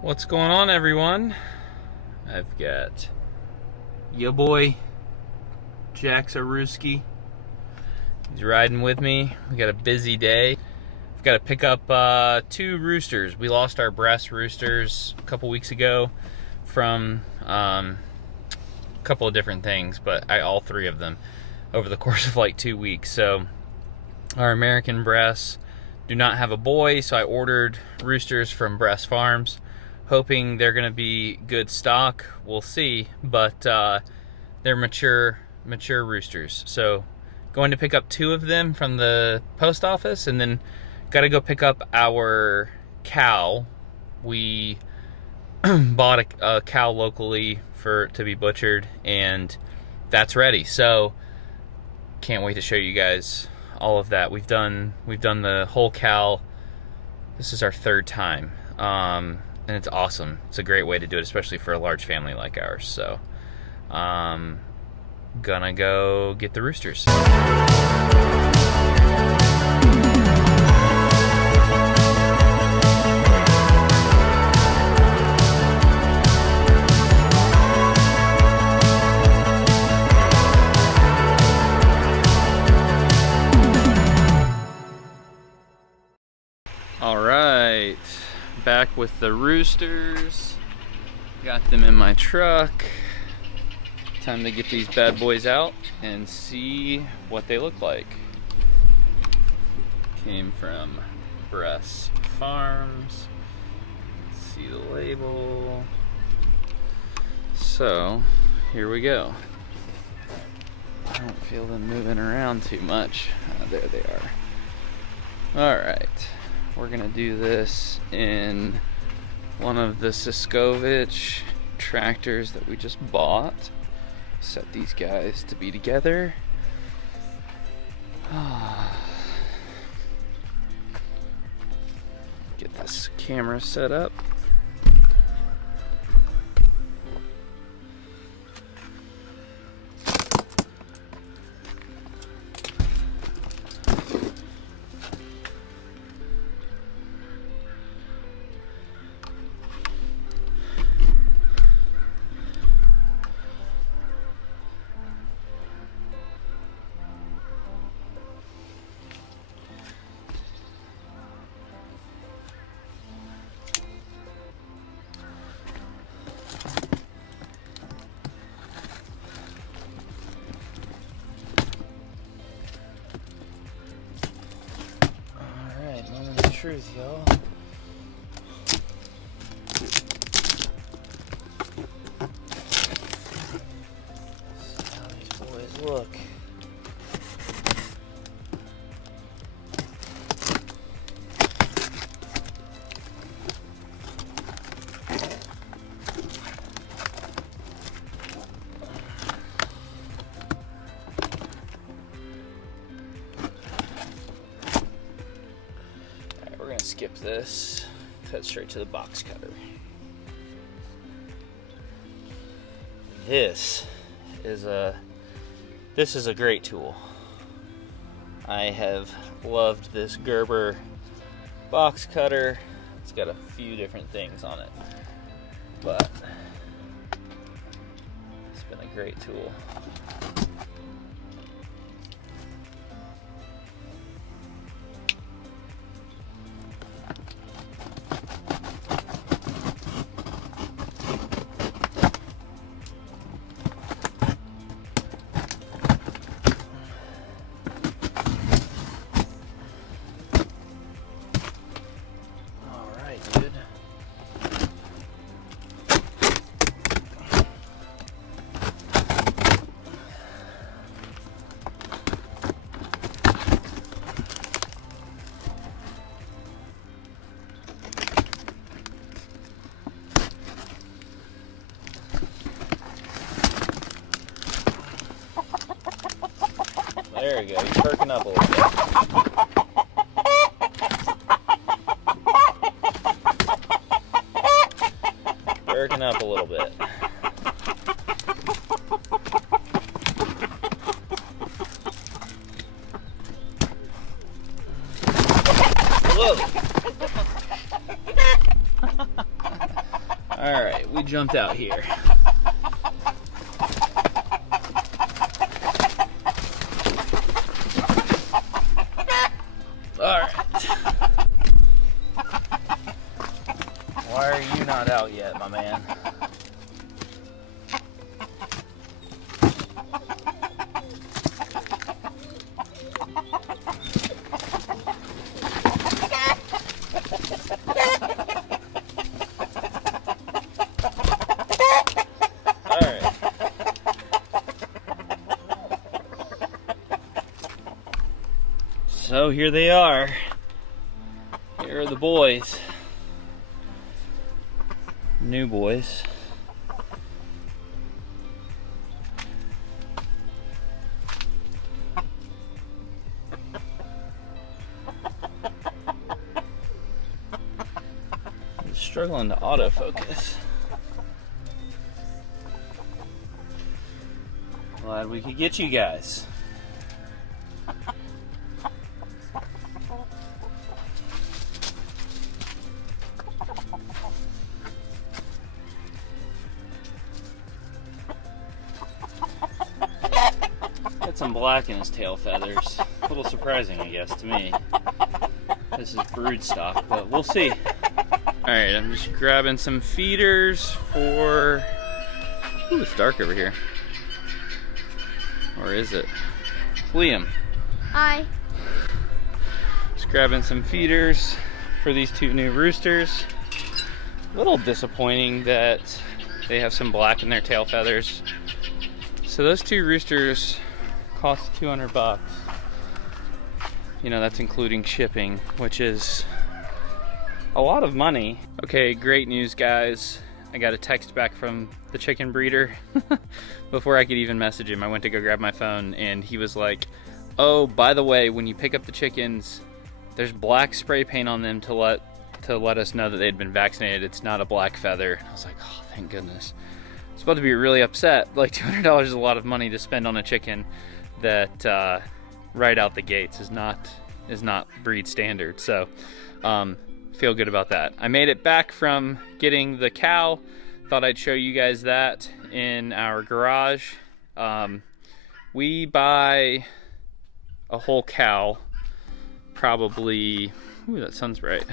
What's going on, everyone? I've got ya boy, Jacksaruski. He's riding with me. We got a busy day. We've got to pick up 2 roosters. We lost our breast roosters a couple weeks ago from a couple of different things, but all 3 of them over the course of like 2 weeks. So our American breasts do not have a boy, so I ordered roosters from Breast Farms, hoping they're going to be good stock. We'll see, but they're mature roosters. So going to pick up 2 of them from the post office, and then got to go pick up our cow. We bought a cow locally to be butchered, and that's ready. So can't wait to show you guys all of that. We've done the whole cow. This is our 3rd time. And it's awesome. It's a great way to do it, especially for a large family like ours. So, gonna go get the roosters. All right. Back with the roosters. Got them in my truck. Time to get these bad boys out and see what they look like. Came from Breast Farms. Let's see the label. So here we go. I don't feel them moving around too much. There they are. All right. We're gonna do this in one of the Siskovich tractors that we just bought. Set these guys to be together. Get this camera set up. Truth, y'all. See how these boys look. Skip this, cut straight to the box cutter. This is a great tool. I have loved this Gerber box cutter. It's got a few different things on it, but it's been a great tool. There we go, he's perking up a little bit. Perking up a little bit. Whoa! All right, we jumped out here. All right. Why are you not out yet, my man? So here they are. Here are the boys. New boys. I'm struggling to autofocus. Glad we could get you guys. Some black in his tail feathers. A little surprising, I guess, to me. This is brood stock, but we'll see. Alright, I'm just grabbing some feeders for... Ooh, it's dark over here. Or is it? It's Liam. Hi. Just grabbing some feeders for these two new roosters. A little disappointing that they have some black in their tail feathers. So those two roosters cost 200 bucks. You know, that's including shipping, which is a lot of money. Okay, great news, guys. I got a text back from the chicken breeder. Before I could even message him, I went to go grab my phone and he was like, oh, by the way, when you pick up the chickens, there's black spray paint on them to let us know that they'd been vaccinated. It's not a black feather. I was like, oh, thank goodness. I was about to be really upset. Like, $200 is a lot of money to spend on a chicken that right out the gates is not breed standard. So feel good about that. I made it back from getting the cow. Thought I'd show you guys that in our garage. We buy a whole cow probably, ooh, that sun's bright,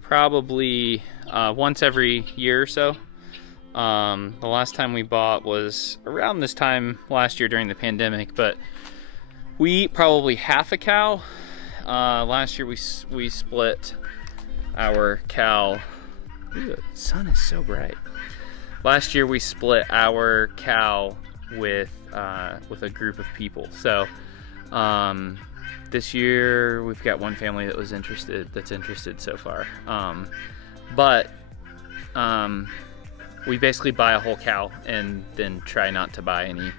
probably once every year or so. The last time we bought was around this time last year during the pandemic, but we eat probably half a cow. Last year we split our cow. Ooh, the sun is so bright. Last year we split our cow with a group of people. So this year we've got one family that's interested so far. We basically buy a whole cow and then try not to buy any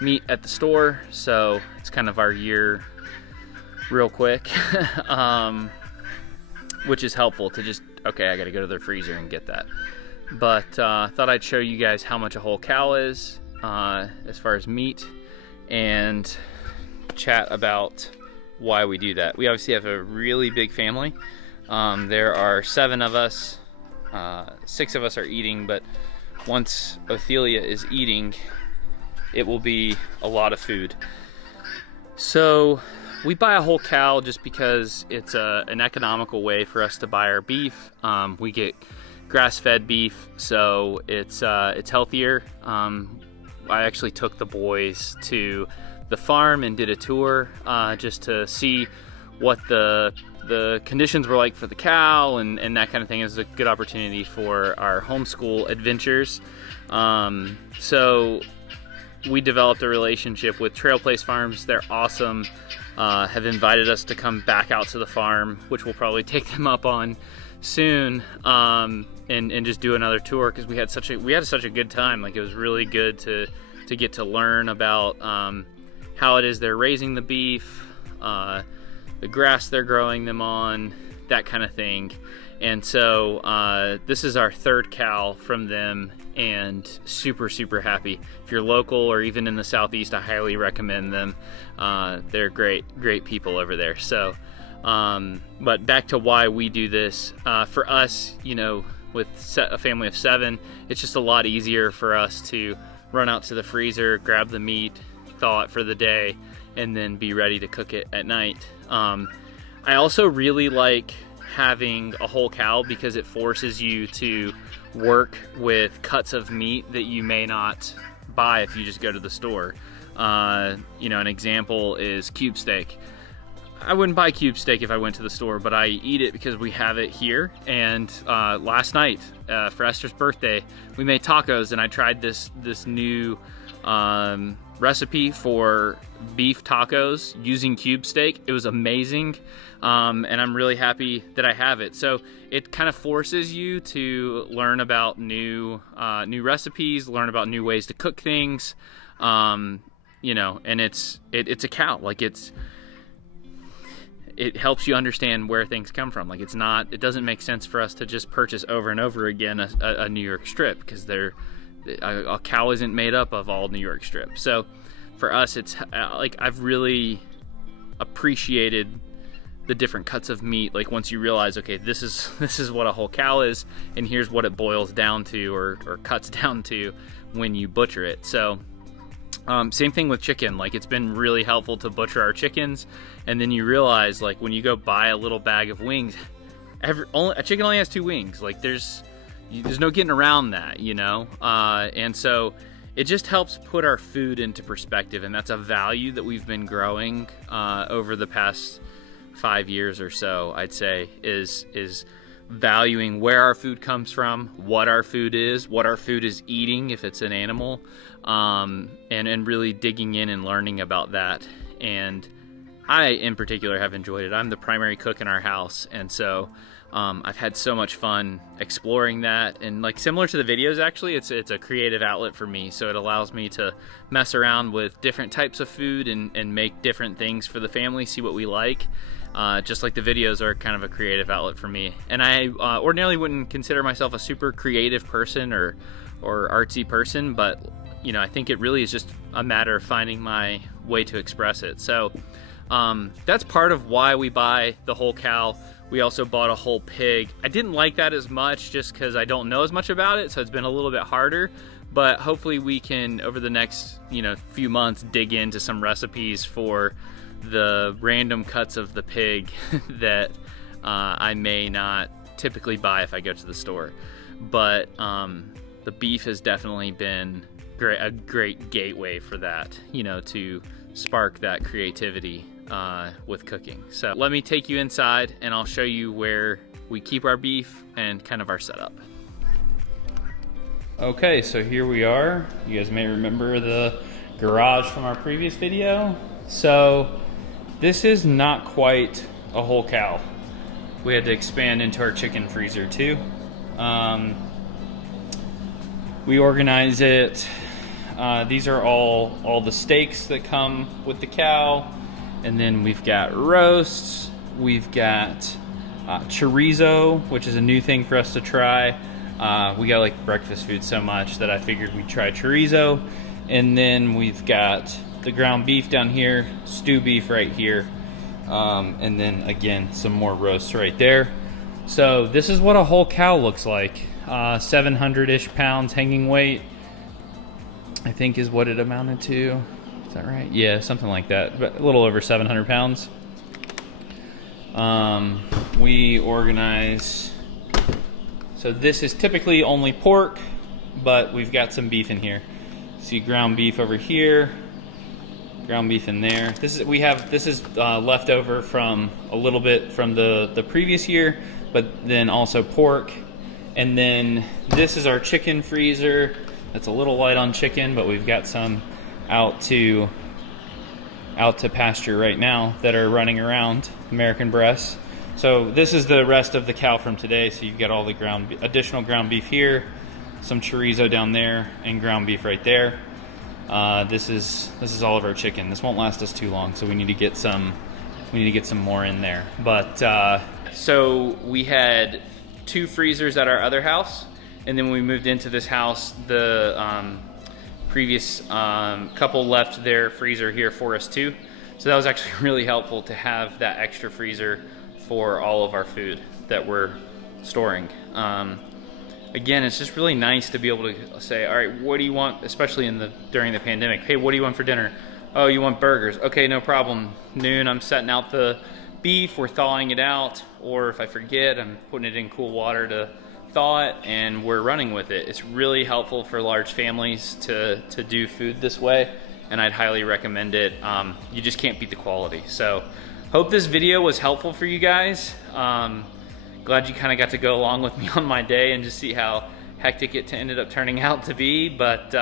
meat at the store. So it's kind of our year real quick, which is helpful to just, okay, I gotta go to the freezer and get that. But thought I'd show you guys how much a whole cow is as far as meat and chat about why we do that. We obviously have a really big family. There are 7 of us. 6 of us are eating, but once Ophelia is eating, it will be a lot of food. So we buy a whole cow just because it's an economical way for us to buy our beef. We get grass-fed beef, so it's healthier. I actually took the boys to the farm and did a tour just to see what the conditions were like for the cow and that kind of thing. Is a good opportunity for our homeschool adventures. So we developed a relationship with Trail Place Farms. They're awesome. Have invited us to come back out to the farm, which we'll probably take them up on soon, and just do another tour, because we had such a good time. Like, it was really good to get to learn about how it is they're raising the beef, the grass they're growing them on, that kind of thing. And so this is our 3rd cow from them, and super happy. If you're local or even in the Southeast, I highly recommend them. They're great people over there. So but back to why we do this. For us, you know, with a family of 7, it's just a lot easier for us to run out to the freezer, grab the meat, thaw it for the day, and then be ready to cook it at night. I also really like having a whole cow because it forces you to work with cuts of meat that you may not buy if you just go to the store. You know, an example is cube steak. I wouldn't buy cube steak if I went to the store, but I eat it because we have it here. And last night, for Esther's birthday, we made tacos, and I tried this new recipe for beef tacos using cube steak. It was amazing, and I'm really happy that I have it. So it kind of forces you to learn about new recipes, learn about new ways to cook things, you know, and it's a cow. Like it helps you understand where things come from. Like it doesn't make sense for us to just purchase over and over again a New York strip, because a cow isn't made up of all New York strip. So for us, it's like I've really appreciated the different cuts of meat. Like once you realize, okay, this is what a whole cow is, and here's what it boils down to or cuts down to when you butcher it. So same thing with chicken. Like it's been really helpful to butcher our chickens, and then you realize, like when you go buy a little bag of wings, a chicken only has 2 wings. Like there's no getting around that, you know? And so it just helps put our food into perspective, and that's a value that we've been growing over the past 5 years or so, I'd say, is valuing where our food comes from, what our food is eating if it's an animal, and really digging in and learning about that. And I, in particular, have enjoyed it. I'm the primary cook in our house, and so I've had so much fun exploring that. And like similar to the videos, actually, it's a creative outlet for me. So it allows me to mess around with different types of food and make different things for the family, see what we like. Just like the videos are kind of a creative outlet for me. And I ordinarily wouldn't consider myself a super creative person or artsy person, but you know, I think it really is just a matter of finding my way to express it. So that's part of why we buy the whole cow. We also bought a whole pig. I didn't like that as much just because I don't know as much about it, so it's been a little bit harder. But hopefully we can, over the next few months, dig into some recipes for the random cuts of the pig that I may not typically buy if I go to the store. But the beef has definitely been a great gateway for that, to spark that creativity with cooking. So let me take you inside and I'll show you where we keep our beef and kind of our setup. Okay, so here we are. You guys may remember the garage from our previous video. So this is not quite a whole cow. We had to expand into our chicken freezer too. We organize it. These are all the steaks that come with the cow. And then we've got roasts. We've got chorizo, which is a new thing for us to try. We got like breakfast food so much that I figured we'd try chorizo. And then we've got the ground beef down here, stew beef right here. And then again, some more roasts right there. So this is what a whole cow looks like. 700-ish pounds hanging weight, I think is what it amounted to. Is that right? Yeah, something like that, but a little over 700 pounds. We organize, so this is typically only pork, but we've got some beef in here. See ground beef over here, ground beef in there. This is left over from a little bit from the previous year, but then also pork. And then this is our chicken freezer. That's a little light on chicken, but we've got some out to pasture right now that are running around, American breasts. So this is the rest of the cow from today. So you've got all the additional ground beef here, some chorizo down there, and ground beef right there. This is all of our chicken. This won't last us too long, so we need to get some more in there. But so we had 2 freezers at our other house, and then when we moved into this house, the previous couple left their freezer here for us too. So that was actually really helpful to have that extra freezer for all of our food that we're storing. again, it's just really nice to be able to say, all right, what do you want, especially during the pandemic? Hey, what do you want for dinner? Oh, you want burgers? Okay, no problem. Noon, I'm setting out the beef, we're thawing it out, or if I forget, I'm putting it in cool water to thaw it, and we're running with it. It's really helpful for large families to do food this way, and I'd highly recommend it. You just can't beat the quality. So, hope this video was helpful for you guys. Glad you kind of got to go along with me on my day and just see how hectic it ended up turning out to be. But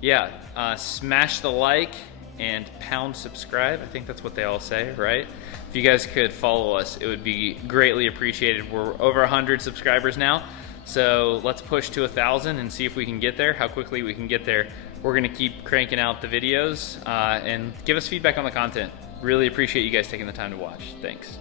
yeah, smash the like and pound subscribe. I think that's what they all say, right? If you guys could follow us, it would be greatly appreciated. We're over 100 subscribers now, so let's push to 1,000 and see if we can get there, how quickly we can get there. We're gonna keep cranking out the videos and give us feedback on the content. Really appreciate you guys taking the time to watch. Thanks.